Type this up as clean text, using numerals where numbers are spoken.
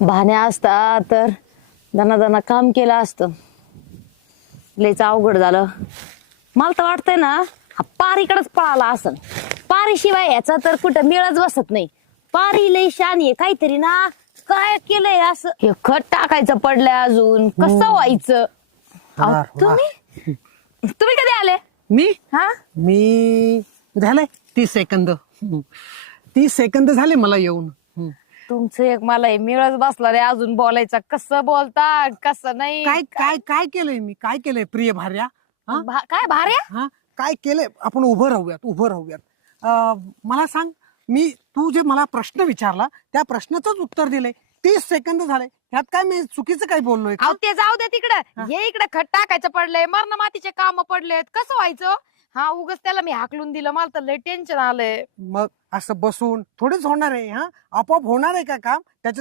भाण्या असता तर दना काम केलं असतं. लयच अवघड झालं. मला तर वाटतंय ना हा पारीकडेच पळाला असन. पारीशिवाय याचा तर कुठं मेळच बसत नाही. पारी लय शानी आहे काहीतरी ना. काय केलंय असं हे खत टाकायचं पडलंय अजून कसं व्हायचं. अहो, वा. तुम्ही तुम्ही कधी आले? मी हा मी झालंय 30 सेकंद. 30 सेकंद झाले मला येऊन. तुमचं एक मला हे मिळच बसला रे अजून बोलायचा. कसं बोलता कसं नाही. काय काय काय केलंय मी? काय केलंय प्रिय भार्या? हा काय भारे. हा काय केलंय? आपण उभं राहूयात. मला सांग, मी तू जे मला प्रश्न विचारला त्या प्रश्नाचंच उत्तर दिलंय. 30 सेकंद झाले, ह्यात काय मी चुकीचं काय बोललोय का? अहो ते जाऊ दे तिकडं. हे इकडे खत टाकायचं पडलंय. मरण मातीचे काम पडलेत. कसं व्हायचं? हा उगाच त्याला मी हाकलून दिलं. मला तर लय टेन्शन आलंय. मग असं बसून थोडीच होणार आहे. हा आपोआप होणार आहे का काम? त्याच्या